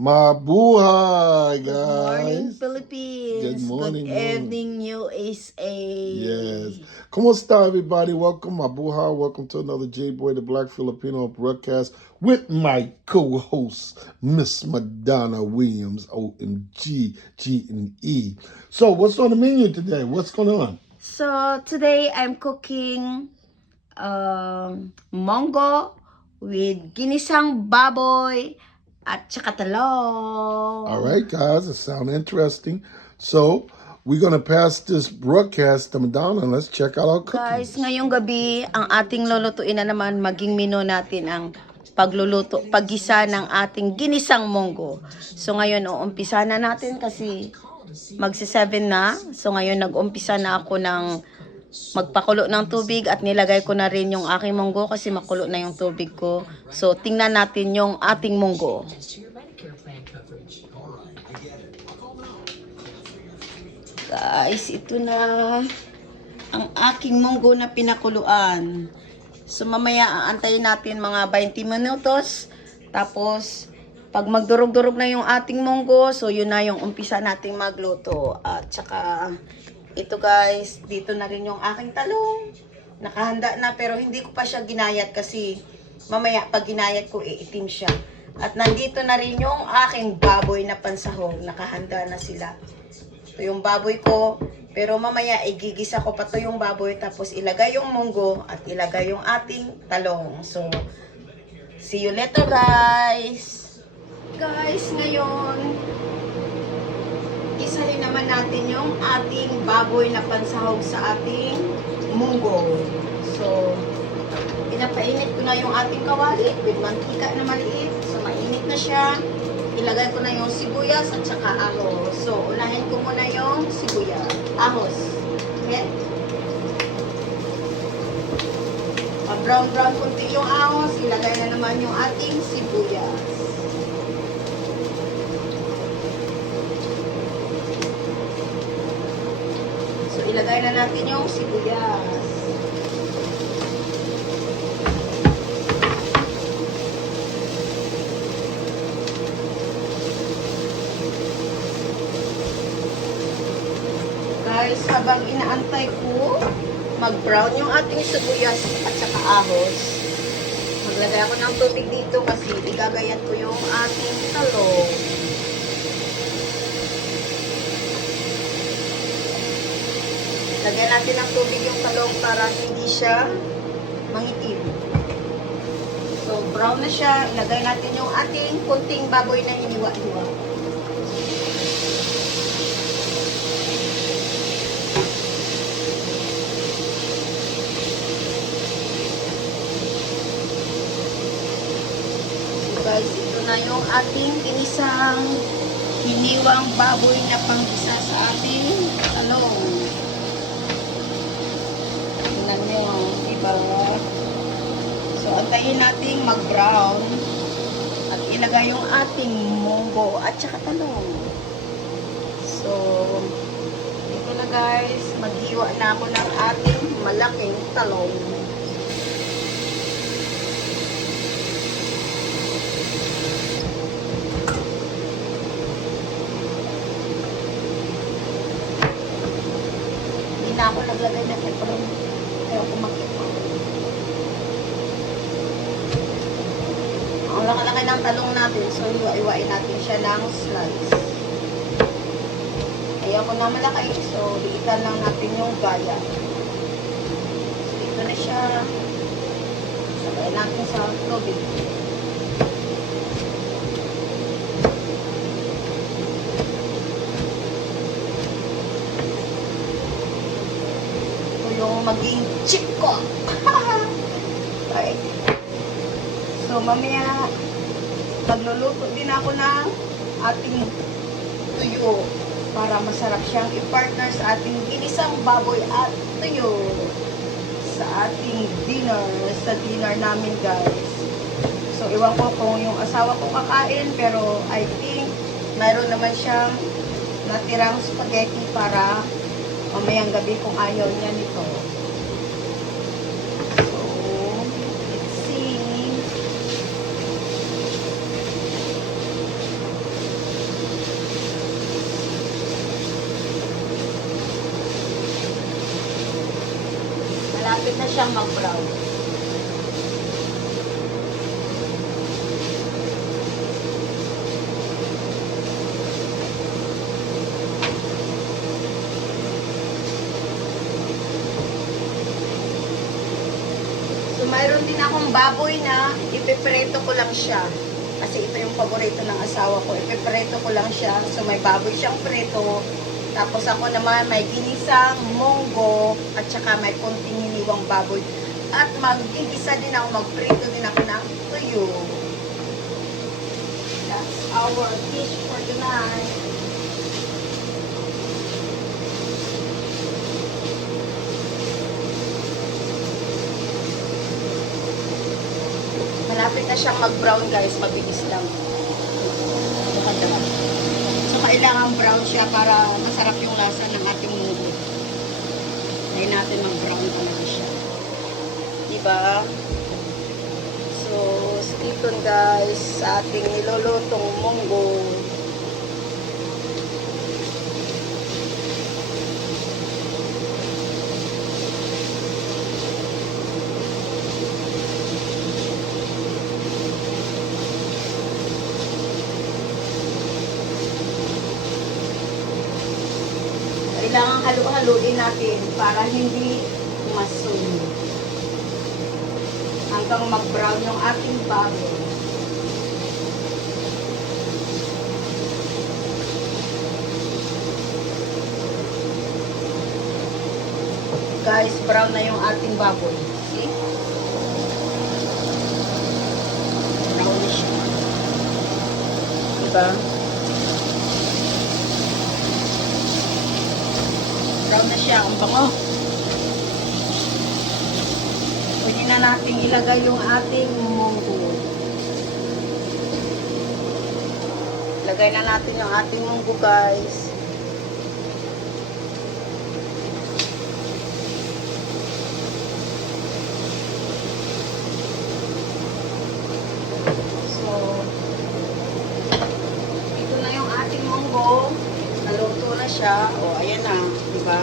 Mabuhay, Good morning, guys. Philippines. Good morning, Good evening, USA. Yes. Kumusta, everybody? Welcome, Mabuhay. Welcome to another J-Boy, the Black Filipino broadcast with my co-host, Miss Madonna Williams, OMG, G&E. So, what's on the menu today? What's going on? So, today I'm cooking monggo with ginisang baboy at saka talong. All right, guys. It sounds interesting. So, we're going to pass this broadcast to Madonna and let's check out our cooking. Guys, ngayong gabi, ang ating lulutuin na naman, maging menu natin ang paggisa ng ating ginisang monggo. So ngayon, uumpisa na natin kasi magsi-7 na. So ngayon, nag-umpisa na ako ng magpakulo ng tubig at nilagay ko na rin yung aking monggo kasi makulo na yung tubig ko. So tingnan natin yung ating monggo. Guys, ito na ang aking monggo na pinakuluan. So mamaya aantayin natin mga 20 minutos. Tapos pag magdurog-durog na yung ating monggo, so yun na yung umpisa nating magluto. At saka ito guys, dito na rin yung aking talong. Nakahanda na pero hindi ko pa siya ginayat kasi mamaya pag ginayat ko iitim siya. At nandito na rin yung aking baboy na pansahog. Nakahanda na sila. Ito yung baboy ko. Pero mamaya igigisa ko pa to yung baboy tapos ilagay yung munggo at ilagay yung ating talong. So, see you later guys! Guys, ngayon, isahin naman natin yung ating baboy na pansahog sa ating munggo. So, pinapainit ko na yung ating kawali with mantika na maliit. So, mainit na siya. Ilagay ko na yung sibuyas at saka ahos. So, unahin ko muna yung sibuyas. Ahos. Okay? Pag-brown-brown kunti yung ahos, ilagay na naman yung ating sibuyas. So, ilagay na natin yung sibuyas. Guys, habang inaantay ko mag-brown yung ating sibuyas at saka ahos, maglagay ako ng tubig dito kasi igagayat ko yung ating talong. Lagyan natin ng tubig yung talong para hindi siya mangitim. So, brown na siya. Ilagay natin yung ating kunting baboy na hiniwa-hiwa. Guys, ito na yung ating ginisang hiniwang baboy na panggisa sa ating talong. Tingnan nyo, diba? So, antayin natin mag-brown at ilagay yung ating munggo at saka talong. So, ito na guys, maghiwa na ako ng ating malaking talong. Na ako naglagay ng pepperoni pero kumakit ko. Ang laki-laki ng talong natin, so iwa-iwain natin siya ng slice. Ayaw ko na malaki, so liitan lang natin yung gaya. So ito na siya. Sabay natin sa tubig. Yung maging chip ko. Okay. So, mamaya, magluluto din ako ng ating tuyo para masarap siyang i-partner sa ating ginisang baboy at tuyo sa ating dinner, sa dinner namin guys. So, iwan ko kung yung asawa ko kakain, pero I think mayroon naman siyang natirang spaghetti para mamayang gabi kung ayaw niya nito. So, let's see. siyang mag-brown. So, mayroon din akong baboy na ipipreto ko lang siya. Kasi ito yung paborito ng asawa ko. Ipipreto ko lang siya. So, may baboy siyang preto. Tapos ako naman may ginisang munggo at saka may konting hiniwang baboy. At mag-igisa din ako, magprito din ako ng tuyo. That's our dish for tonight. Malapit na siyang mag-brown guys, mabilis lang. So kailangan brown siya para masarap yung lasa ng ating munggo. Ngayon natin mag-brown talaga siya. Diba? So, stay tuned guys sa ating nilulutong munggo. Kailangan halu-haluin natin para hindi masunog. Hanggang mag-brown yung ating baboy. Guys, brown na yung ating baboy. See? Brown na siya. Diba? Brown na siya. Ang bango. Pwede na natin ilagay yung ating munggo. Ilagay na natin yung ating munggo, guys. So, ito na yung ating munggo. Naluto na siya. O, ayan na. Diba?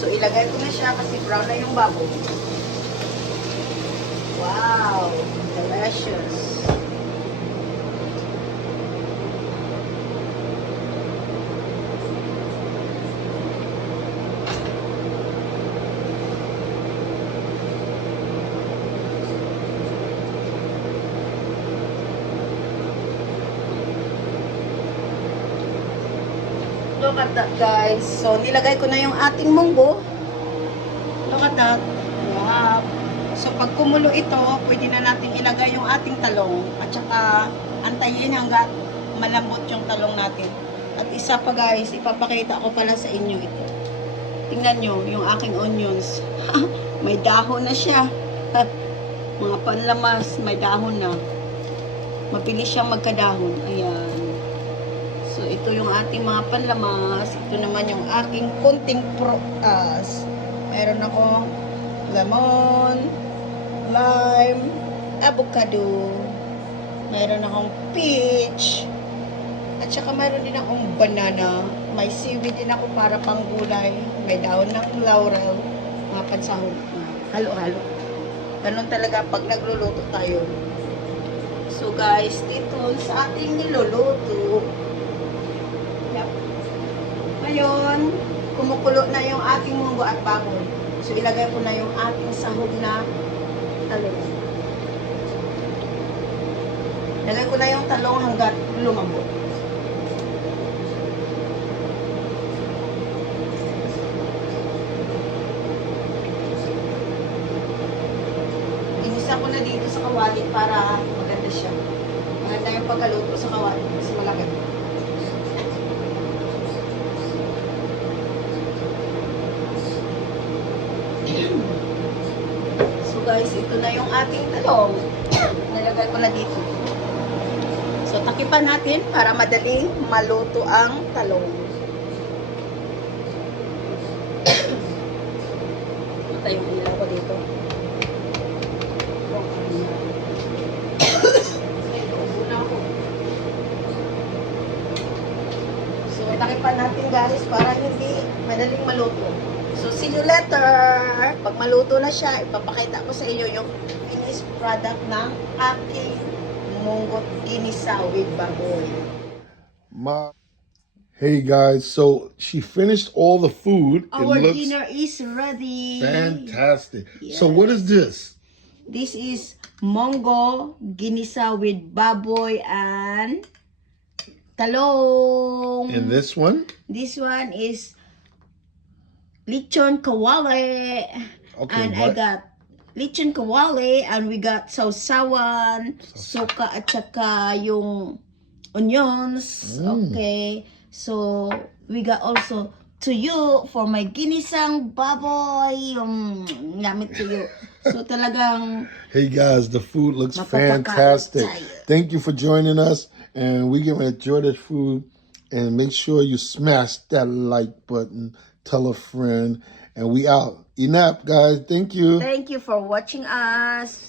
So, ilagay ko na siya kasi brown na yung baboy. Wow! Delicious! Look at that, guys. So, nilagay ko na yung ating munggo. Look at that. Wow. So, pag kumulo ito, pwede na natin ilagay yung ating talong. At saka, antayin hanggat malambot yung talong natin. At isa pa, guys, ipapakita ko pala sa inyo ito. Tingnan nyo, yung aking onions. May dahon na siya. Mga panlamas, may dahon na. Mabilis siyang magkadahon. Ayan. So, ito yung ating mga panlamas. Ito naman yung aking kunting prutas. Meron akong lemon, lime, avocado. Meron akong peach. At saka meron din akong banana. May seaweed din ako para panggulay. May dahon ng laurel. Mga pansahog. Halo-halo. Ganun talaga pag nagluluto tayo. So guys, dito sa ating niluluto. Ngayon, kumukulo na yung ating munggo at baboy. So, ilagay ko na yung ating sahog na talong. Ilagay ko na yung talong hanggat lumambot. Inisa ko na dito sa kawali para maganda siya. Maganda yung pagkaluto sa kawali kasi malaki. So guys, ito na yung ating talong. Nalagay ko na dito. So takipan natin para madaling maluto ang talong. Matay yung ilaw ko dito. So takipan natin guys para hindi madaling maluto. So, see you later. Pag maluto na siya, ipapakita ko sa inyo yung finished product ng aking munggo ginisa with baboy. Hey guys, so she finished all the food. Our it looks dinner is ready. fantastic. Yes. So what is this? This is munggo ginisa with baboy and talong. And this one? This one is lechon kawali. Okay, And I what? got lechon kawali and we got sausawan, suka at saka yung onions. Okay. So, we got also tuyo for my ginisang baboy. Yummy tuyo. So, talagang Hey guys, the food looks Mapapakain fantastic. tayo. Thank you for joining us, and we're gonna enjoy this food. And make sure you smash that like button, tell a friend, and we out. Enough, guys. Thank you. thank you for watching us.